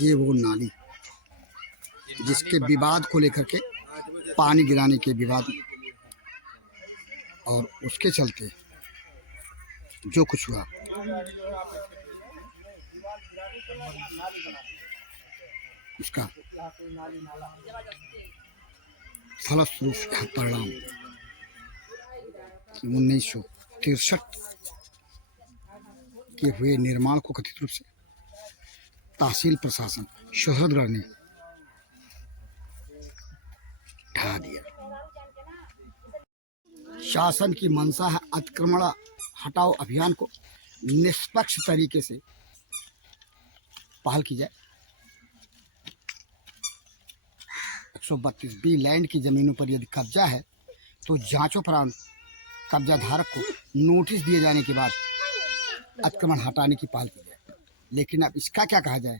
ये वो नाली जिसके विवाद को लेकर के, पानी गिराने के विवाद और उसके चलते जो कुछ हुआ, उसका फलस्वरूप परिणाम 1963 के हुए निर्माण को कथित रूप से तहसील प्रशासन शोहरतगढ़ ने ढा दिया। शासन की मंशा है अतिक्रमण हटाओ अभियान को निष्पक्ष तरीके से पहल की जाए। 132 बी लैंड की जमीनों पर यदि कब्जा है तो जांचोपरांत कब्जाधारक को नोटिस दिए जाने के बाद अतिक्रमण हटाने की पहल की जाए। लेकिन अब इसका क्या कहा जाए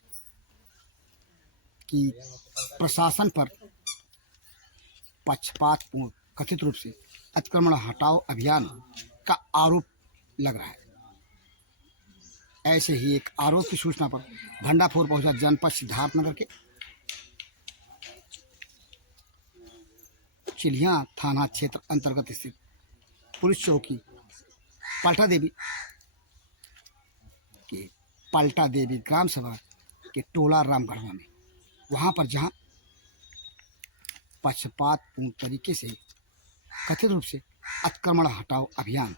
कि प्रशासन पर पक्षपातपूर्ण कथित रूप से अतिक्रमण हटाओ अभियान का आरोप लग रहा है। ऐसे ही एक आरोप की सूचना पर भंडारपुर पहुंचा जनपद सिद्धार्थनगर के चिल्हिया थाना क्षेत्र अंतर्गत स्थित पुलिस चौकी पलटा देवी ग्राम सभा के टोला रामगढ़वा में, वहां पर जहां पक्षपातपूर्ण तरीके से कथित रूप से अतिक्रमण हटाओ अभियान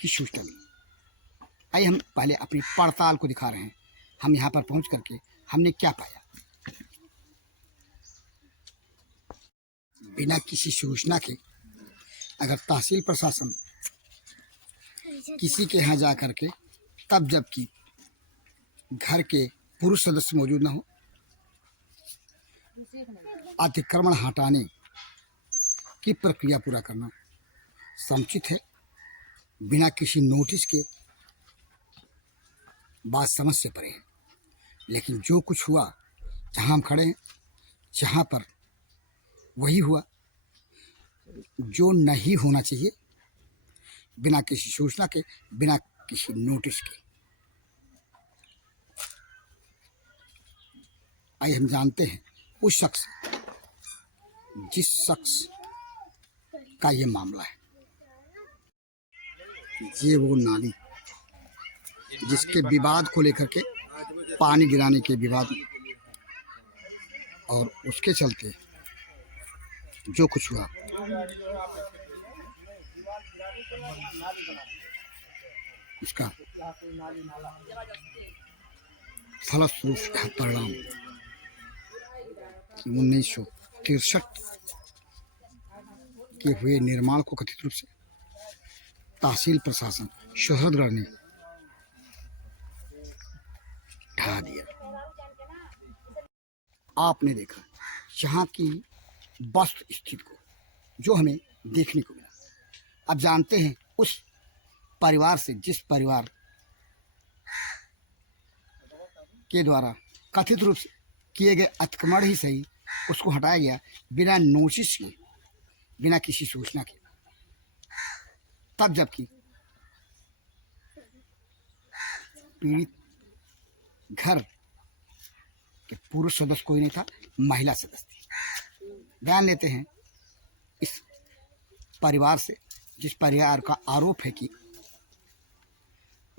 की सूचना मिली। आइए हम पहले अपनी पड़ताल को दिखा रहे हैं। हम यहाँ पर पहुँच करके हमने क्या पाया। बिना किसी सूचना के अगर तहसील प्रशासन किसी के यहाँ जा करके, तब जबकि घर के पुरुष सदस्य मौजूद न हो, अतिक्रमण हटाने की प्रक्रिया पूरा करना समुचित है। बिना किसी नोटिस के बात समझ से परे है। लेकिन जो कुछ हुआ, जहां हम खड़े हैं, जहां पर वही हुआ जो नहीं होना चाहिए। बिना किसी सूचना के, बिना किसी नोटिस के। आइए हम जानते हैं उस शख्स, जिस शख्स का ये मामला है। ये वो नाली जिसके विवाद को लेकर के, पानी गिराने के विवाद और उसके चलते जो कुछ हुआ, उसका फलस्वरूप परिणाम 1963 के हुए निर्माण को कथित रूप से तहसील प्रशासन शोहरतगढ़ ने ढा दिया। आपने देखा यहाँ की वस्तु स्थिति को, जो हमें देखने को मिला। अब जानते हैं उस परिवार से, जिस परिवार के द्वारा कथित रूप से किए गए अतिक्रमण ही सही, उसको हटाया गया बिना नोटिस के, बिना किसी सूचना के। तब जबकि पीड़ित घर के पुरुष सदस्य कोई नहीं था, महिला सदस्य थी। ध्यान लेते हैं इस परिवार से, जिस परिवार का आरोप है कि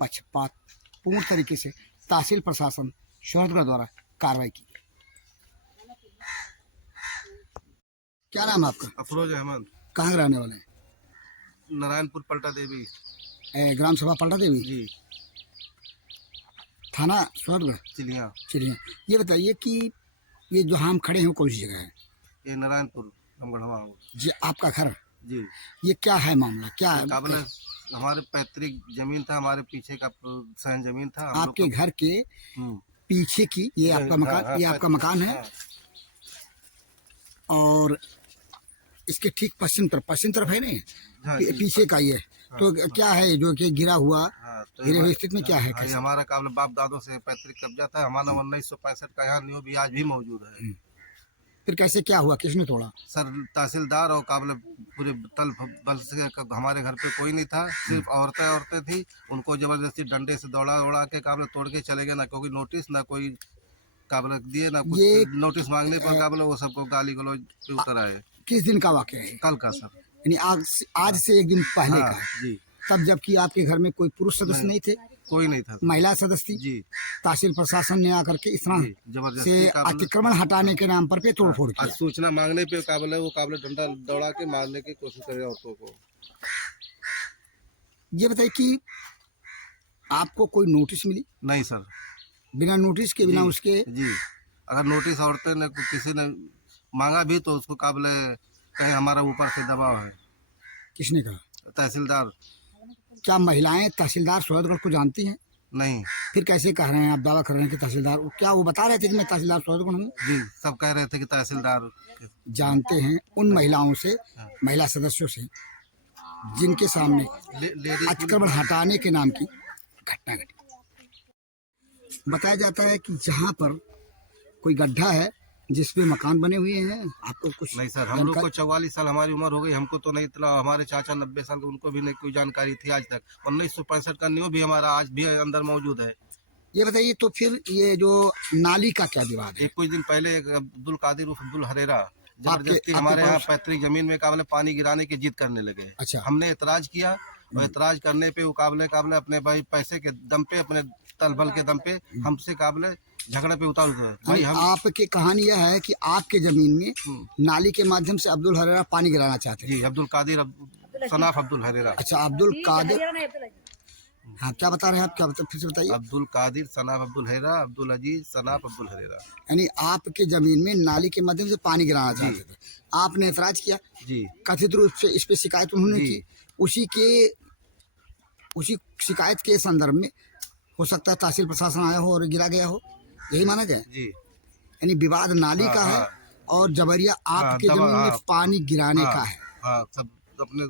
पक्षपातपूर्ण तरीके से तहसील प्रशासन शोहरतगढ़ द्वारा कार्रवाई की। क्या नाम है आपका? अफरोज अहमद। कहाँ के रहने वाले हैं? नारायणपुर पलटा देवी। ग्राम सभा पलटा देवी जी। थाना शोहरतगढ़ चिलिया। चलिए, ये बताइए कि ये जो हम खड़े हैं कौन सी जगह है? ये नारायणपुर रामगढ़वा। जी, आपका घर? जी। ये क्या है मामला, क्या है? काबले हमारे पैतृक जमीन था, हमारे पीछे का सहन जमीन था। आपके घर के पीछे की ये आपका मकान, ये आपका मकान है। और इसके ठीक पश्चिम तरफ है नहीं, पीछे का ये। तो क्या है जो कि गिरा हुआ, गिरे हुई स्थिति में क्या है? कैसे? हमारा काबले बाप दादों से पैतृक कब्जा था हमारा। 1965 का यहाँ न्यू भी आज भी मौजूद है। फिर कैसे क्या हुआ, किसने तोड़ा? सर तहसीलदार और काबले पूरे तल बल से हमारे घर पे कोई नहीं था, सिर्फ औरतें थी। उनको जबरदस्ती डंडे से दौड़ा के काबले तोड़ के चले गए। ना कोई नोटिस, ना कोई काबले दिए ना कुछ ये नोटिस मांगने पर काबले वो सबको गाली गलौज पे उतर आए। किस दिन का वाकया है? कल का सर। यानी आज से एक दिन पहले हाँ का है। जी। तब जबकि आपके घर में कोई पुरुष सदस्य नहीं थे, कोई नहीं था सर। महिला सदस्य थी। जी तहसील प्रशासन ने आकर के इस तरह जी जबरदस्ती से काबले अतिक्रमण हटाने के नाम पर पे तोड़फोड़ आज किया। सूचना मांगने पे काबले वो काबले डंडा दौड़ा के मारने की कोशिश करे औरतों को। ये बताइए कि आपको कोई नोटिस मिली? नहीं सर। बिना नोटिस के, बिना जी उसके? जी अगर नोटिस औरतें ने किसी ने मांगा भी तो उसको काबले कहीं हमारा ऊपर से दबाव है। किसने कहा? तहसीलदार। क्या महिलाएं तहसीलदार सोहदगढ़ को जानती हैं? नहीं फिर कैसे कह रहे हैं आप, दावा कर रहे हैं कि तहसीलदार? क्या वो बता रहे थे कि मैं तहसीलदार सोहदगढ़ हूँ? जी सब कह रहे थे कि तहसीलदार। जानते हैं उन महिलाओं से, महिला सदस्यों से जिनके सामने लेडीज अतिक्रमण हटाने के नाम की घटना घटी। बताया जाता है कि जहाँ पर कोई गड्ढा है जिसपे मकान बने हुए हैं, आपको कुछ? नहीं सर, हम लोग को 44 साल हमारी उम्र हो गई, हमको तो नहीं इतना। हमारे चाचा 90 साल के, उनको भी नहीं कोई जानकारी थी आज तक। 1965 का न्यू भी हमारा आज भी अंदर मौजूद है। ये बताइए तो फिर ये जो नाली का क्या विवाद है? एक कुछ दिन पहले एक अब्दुल कादिर उर्फ अब्दुल हरेरा जबरदस्ती आपके हमारे यहाँ पड़ोस? पैतृक जमीन में काबले पानी गिराने की जिद करने लगे। अच्छा। हमने एतराज किया और एतराज करने पे वो काबले अपने भाई पैसे के दम पे, अपने तलबल के दम पे हमसे काबले झगड़े पे उतार भाई हम। आपकी कहानी यह है कि आपके जमीन में नाली के माध्यम से अब्दुल हरेरा पानी गिराना चाहते जी थे? अब्दुल कादिर सनाफ अब्दुल हरेरा। अच्छा, अब्दुल कादिर। हाँ, क्या बता रहे हैं आप? क्या बता, फिर से बताइए। अब्दुल कादिर सनाफ अब्दुल हरेरा, अब्दुल अजीज सनाफ अब्दुल हरेरा। यानी आपके जमीन में नाली के माध्यम से पानी गिराना चाहते थे, आपने ऐतराज किया। जी कथित रूप से इस पे शिकायत उन्होंने जी। की। उसी शिकायत के संदर्भ में हो सकता है तहसील प्रशासन आया हो और गिरा गया हो, यही माना जाए। जी यानी विवाद नाली हाँ, का है हाँ। और जबरिया आपके दबा- जमीन में हाँ, पानी गिराने हाँ, का है। हाँ सब अपने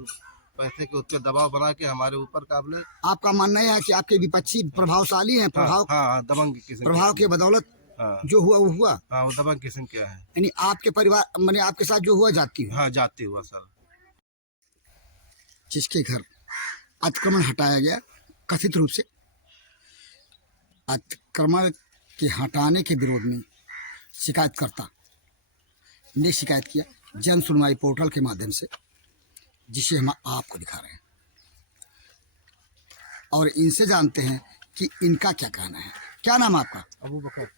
पैसे के उसके दबाव बना के हमारे ऊपर काबले। आपका मानना यह है कि आपके विपक्षी प्रभावशाली हैं, दबंग किस्म प्रभाव के बदौलत जो हुआ वो हुआ। हाँ वो दबंग किस्म क्या है। यानी आपके परिवार, मैंने आपके साथ जो हुआ जाती हुआ, हाँ जाती हुआ सर। जिसके घर अतिक्रमण हटाया गया कथित रूप से, अतिक्रमण के हटाने के विरोध में शिकायतकर्ता ने शिकायत किया जन सुनवाई पोर्टल के माध्यम से, जिसे हम आपको दिखा रहे हैं और इनसे जानते हैं कि इनका क्या कहना है। क्या नाम है आपका? अबू बकर।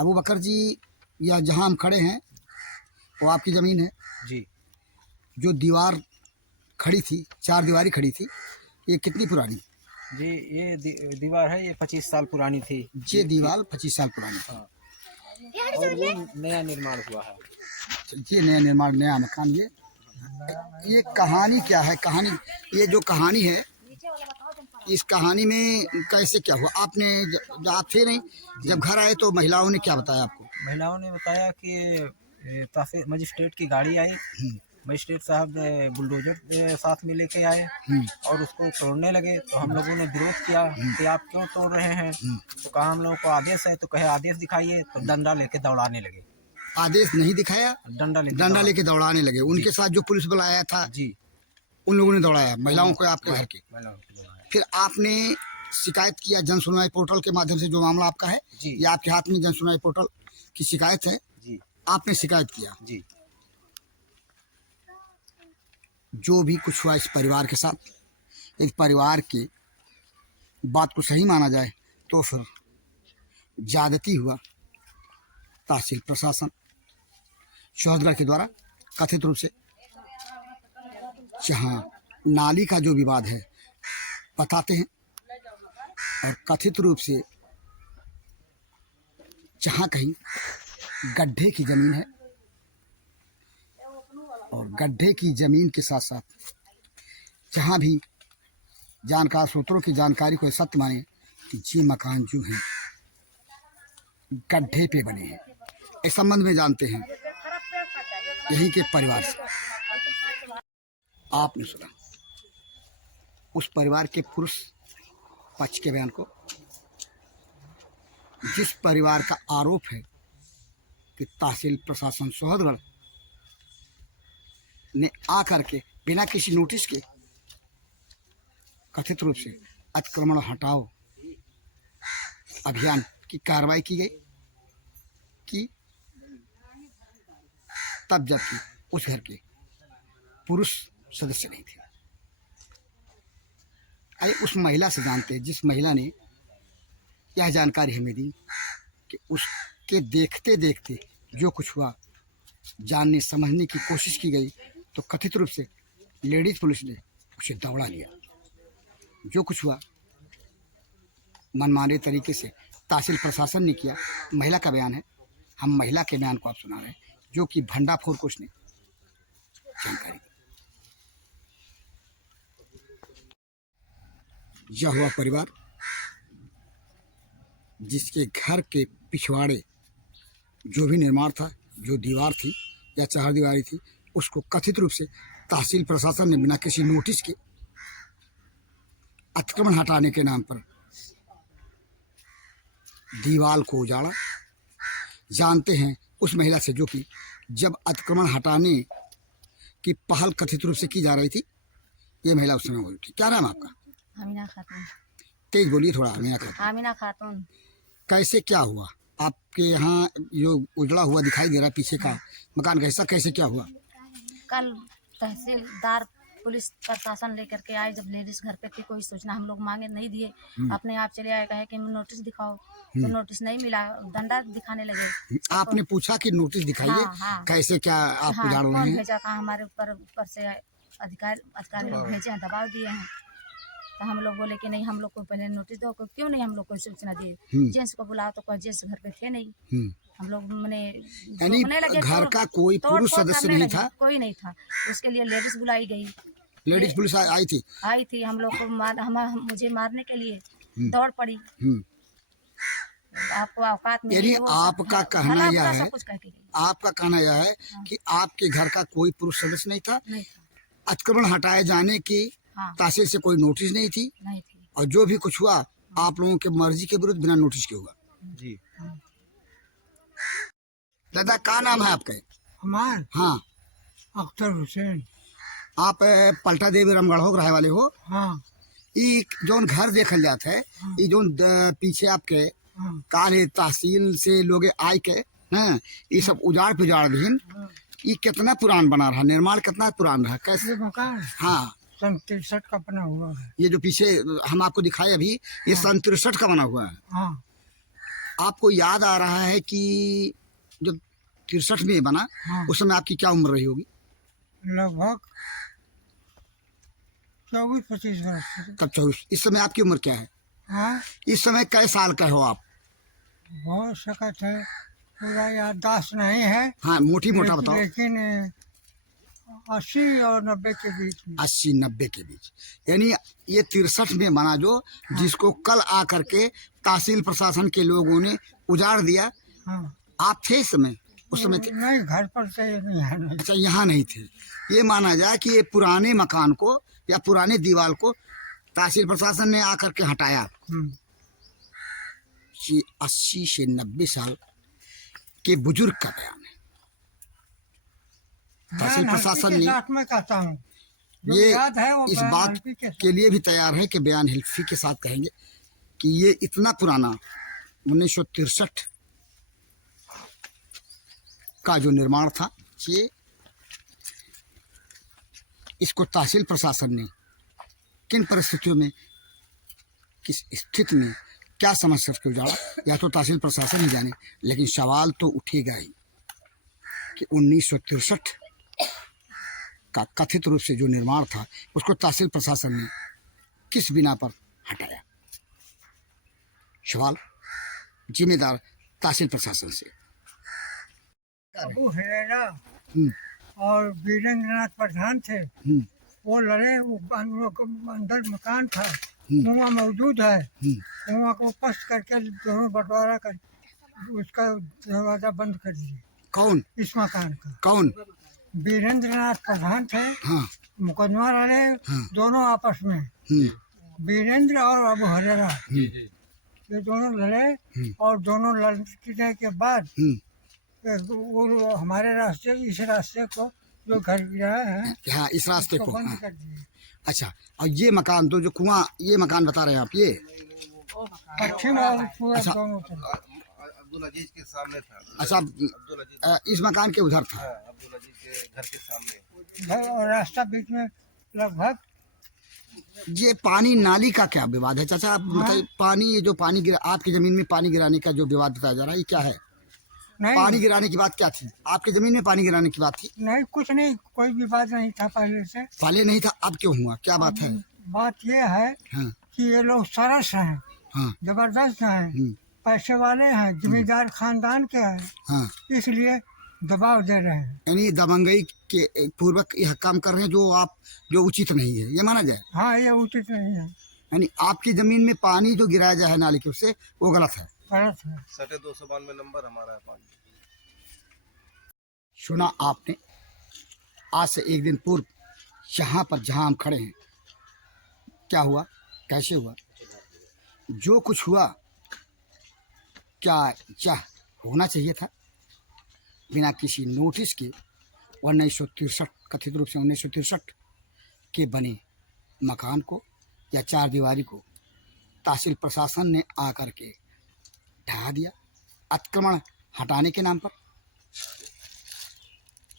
अबू बकर जी, यह जहां हम खड़े हैं वो आपकी ज़मीन है? जी। जो दीवार खड़ी थी, चार दीवारी खड़ी थी, ये कितनी पुरानी? जी ये दीवार है, ये 25 साल पुरानी थी। ये दीवार 25 साल पुरानी थी। और ये नया निर्माण हुआ है। ये नया निर्माण, नया मकान। ये कहानी क्या है? कहानी, ये जो कहानी है, इस कहानी में कैसे क्या हुआ? आपने जब आप थे नहीं, जब घर आए तो महिलाओं ने क्या बताया आपको? महिलाओं ने बताया कि तहसील मजिस्ट्रेट की गाड़ी आई, मजिस्ट्रेट साहब बुलडोजर साथ में लेके आए और उसको तोड़ने लगे। तो हम लोगों ने विरोध किया कि आप क्यों तोड़ रहे हैं? तो कहा हम लोगों को आदेश है। तो कहे आदेश दिखाइए। तो डंडा लेके दौड़ाने लगे। आदेश नहीं दिखाया, डंडा लेके दौड़ाने लगे। उनके साथ जो पुलिस बल आया था जी, उन लोगों ने दौड़ाया महिलाओं को आपके घर के। महिलाओं को दौड़ाया। फिर आपने शिकायत किया जन सुनवाई पोर्टल के माध्यम से, जो मामला आपका है, जी। ये आपके हाथ में जन सुनवाई पोर्टल की शिकायत है। जी आपने शिकायत किया। जी। जो भी कुछ हुआ इस परिवार के साथ, इस परिवार की बात को सही माना जाए तो फिर ज्यादती हुआ तहसील प्रशासन सोहदगढ़ के द्वारा कथित रूप से। जहाँ नाली का जो विवाद है बताते हैं, और कथित रूप से जहाँ कहीं गड्ढे की ज़मीन है और गड्ढे की ज़मीन के साथ साथ जहाँ भी जानकार सूत्रों की जानकारी को सत्य माने कि ये मकान जो हैं गड्ढे पे बने हैं, इस संबंध में जानते हैं यहीं के परिवार से। आपने सुना उस परिवार के पुरुष पक्ष के बयान को, जिस परिवार का आरोप है कि तहसील प्रशासन सोहदगढ़ ने आकर के बिना किसी नोटिस के कथित रूप से अतिक्रमण हटाओ अभियान की कार्रवाई की गई तब जबकि उस घर के पुरुष सदस्य नहीं थे। आइए उस महिला से जानते हैं जिस महिला ने यह जानकारी हमें दी कि उसके देखते देखते जो कुछ हुआ, जानने समझने की कोशिश की गई तो कथित रूप से लेडीज पुलिस ने उसे दौड़ा लिया। जो कुछ हुआ मनमाने तरीके से तहसील प्रशासन ने किया। महिला का बयान है, हम महिला के बयान को आप सुना रहे हैं, जो कि भंडाफोर को उसने जानकारी दी। यह हुआ परिवार जिसके घर के पिछवाड़े जो भी निर्माण था, जो दीवार थी या चार दीवारी थी, उसको कथित रूप से तहसील प्रशासन ने बिना किसी नोटिस के अतिक्रमण हटाने के नाम पर दीवार को उजाड़ा। जानते हैं उस महिला से जो कि जब अतिक्रमण हटाने की पहल कथित रूप से की जा रही थी, ये महिला उस समय बोली थी। क्या नाम आपका? आमिना खातून। तेज बोलिए थोड़ा। आमिना खातून। आमिना खातून। कैसे क्या हुआ आपके यहाँ? जो उजड़ा हुआ दिखाई दे रहा है पीछे का मकान, कैसा कैसे क्या हुआ? कल तहसीलदार पुलिस प्रशासन लेकर के आए। जब लेडीज घर पे थी, कोई सूचना हम लोग मांगे नहीं दिए, अपने आप चले आए, कहे कि नोटिस दिखाओ, तो नोटिस नहीं मिला, डंडा दिखाने लगे। आपने पूछा कि नोटिस दिखाइए? हाँ। कैसे क्या आप हाँ, उजाड़ रहे कौन हैं? भेजा? कहा हमारे ऊपर से अधिकारी लोग भेजे हैं, दबाव दिए हैं। तो हम लोग बोले कि नहीं, हम लोग को पहले नोटिस दो। क्यों नहीं हम लोग को सूचना दिए? जेंट्स को बुलाओ तो कोई जेंट्स घर पे थे नहीं। हम लोग मैंने यानी घर का कोई पुरुष सदस्य नहीं था? कोई नहीं था। उसके लिए लेडीज बुलाई गई। लेडीज पुलिस आई थी? हम लोग को मुझे मारने के लिए दौड़ पड़ी। आपको औकात में यानी आपका कहना यह है, सब कुछ कह के गई। आपका कहना यह है कि आपके घर का कोई पुरुष सदस्य नहीं था, नहीं था। अतिक्रमण हटाए जाने की तहसील से कोई नोटिस नहीं थी, और जो भी कुछ हुआ आप लोगों के मर्जी के विरुद्ध बिना नोटिस के हुआ। जी। दादा का नाम है आपका? हमार हाँ। अख्तर हुसैन। आप पलटा देवी रामगढ़ रहे वाले हो? हाँ। ई जोन घर देखल जाता है, ई जोन पीछे आपके काले तहसील से लोग आए के हैं, ये सब उजाड़ पुजाड़ भी, ये कितना पुरान बना रहा? निर्माण कितना पुरान रहा? कैसे? ये मकान हाँ, सन 63 का बना हुआ है। ये जो पीछे हम आपको दिखाए अभी, ये सन 63 का बना हुआ है। हाँ। आपको याद आ रहा है कि जब 63 में बना, उस समय आपकी क्या उम्र रही होगी? लगभग 24-25 वर्ष। तब 24। इस समय आपकी उम्र क्या है? हाँ, इस समय कै साल का हो आप? हो सकता है, पूरा याददाश्त नहीं है। हाँ, मोटी मोटा बताओ। लेकिन 80 और 90 के बीच में। 80-90 के बीच। यानी ये 63 में बना, जो जिसको कल आकर के तहसील प्रशासन के लोगों ने उजाड़ दिया। हाँ। आप थे इस समय? उस समय थे? नहीं, घर पर से नहीं। अच्छा, यहाँ नहीं थे। ये माना जाए कि ये पुराने मकान को या पुराने दीवार को तहसील प्रशासन ने आकर के हटाया। ये 80 से 90 साल के बुजुर्ग का बयान है। तहसील प्रशासन ने मैं कहता हूँ, ये याद है वो इस बात के लिए भी तैयार है कि बयान हिल्फी के साथ कहेंगे कि ये इतना पुराना 1963 का जो निर्माण था, ये इसको तहसील प्रशासन ने किन परिस्थितियों में, किस स्थिति में, क्या समझ करके उजाड़ा, या तो तहसील प्रशासन ही जाने। लेकिन सवाल तो उठेगा ही कि 1963 का कथित रूप से जो निर्माण था, उसको तहसील प्रशासन ने किस बिना पर हटाया? सवाल जिम्मेदार तहसील प्रशासन से। अबू हेरा और वीरेंद्रनाथ प्रधान थे, वो लड़े। वो अंदर मकान था, कुआं मौजूद है, कुआं को पस्त करके दोनों बंटवारा कर उसका दरवाजा बंद कर दिए। कौन? इस मकान का। कौन? वीरेंद्रनाथ प्रधान थे। हाँ। मुकदमा लड़े दोनों आपस में, वीरेंद्र और अबू हरेरा, ये दोनों लड़े। और दोनों लड़ने के बाद वो हमारे रास्ते, इस रास्ते को जो घर गिरा है, हाँ, इस रास्ते को बंद हाँ। कर दिए। अच्छा, और ये मकान तो जो कुआं, ये मकान बता रहे हैं आप, ये पश्चिम और पूरा अच्छा। दोनों तरफ। अब्दुल अजीज के सामने था। अच्छा, अब्दुल अजीज, इस मकान के उधर था। हाँ, अब्दुल अजीज के घर के सामने। घर और रास्ता बीच में लगभग ये पानी नाली का क्या विवाद है चाचा? आप बताइए, पानी ये जो पानी गिरा आपकी जमीन में, पानी गिराने का जो विवाद बताया जा रहा है, ये क्या है? नहीं पानी गिराने की बात क्या थी? आपकी जमीन में पानी गिराने की बात थी? नहीं, कुछ नहीं, कोई विवाद नहीं था पहले से। पहले नहीं था, अब क्यों हुआ? क्या बात है? बात ये है हाँ कि ये लोग सरस हैं, हाँ जबरदस्त हैं, पैसे वाले हैं, जमींदार खानदान के हैं, हाँ, इसलिए दबाव दे रहे हैं। यानी दबंगई के पूर्वक यह काम कर रहे हैं जो उचित नहीं है, ये माना जाए। हाँ, ये उचित नहीं है, यानी आपकी जमीन में पानी जो गिराया जाए नाली के उससे, वो गलत है। गलत है। 292 नंबर हमारा है पानी। सुना आपने, आज से एक दिन पूर्व जहाँ हम खड़े हैं, क्या हुआ, कैसे हुआ, जो कुछ हुआ, क्या होना चाहिए था? बिना किसी नोटिस के 1963, कथित रूप से 1963 के बने मकान को या चार दीवारी को तहसील प्रशासन ने आकर के ढहा दिया, अतिक्रमण हटाने के नाम पर।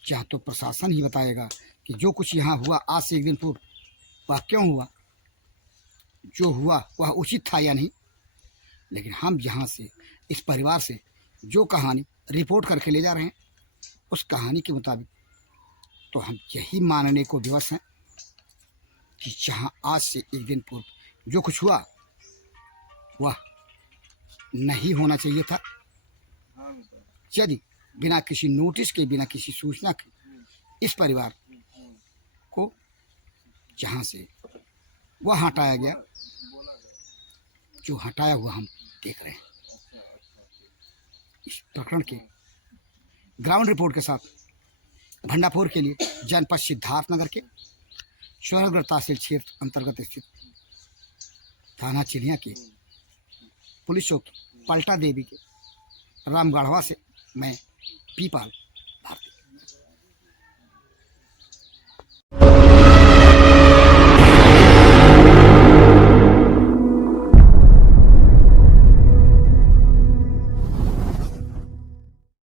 चाहे तो प्रशासन ही बताएगा कि जो कुछ यहाँ हुआ आज से एक दिन पूर्व, वह क्यों हुआ, जो हुआ वह उचित था या नहीं। लेकिन हम यहाँ से, इस परिवार से जो कहानी रिपोर्ट करके ले जा रहे हैं, उस कहानी के मुताबिक तो हम यही मानने को विवश हैं कि जहाँ आज से एक दिन पूर्व जो कुछ हुआ वह नहीं होना चाहिए था। यदि बिना किसी नोटिस के, बिना किसी सूचना के इस परिवार को जहाँ से वह हटाया गया, जो हटाया हुआ हम देख रहे हैं। इस प्रकरण के ग्राउंड रिपोर्ट के साथ भंडापुर के लिए जनपद सिद्धार्थनगर के शौरगढ़ तहसील क्षेत्र अंतर्गत स्थित थाना चिड़िया के पुलिस चौकी पलटा देवी के रामगढ़वा से मैं पीपाल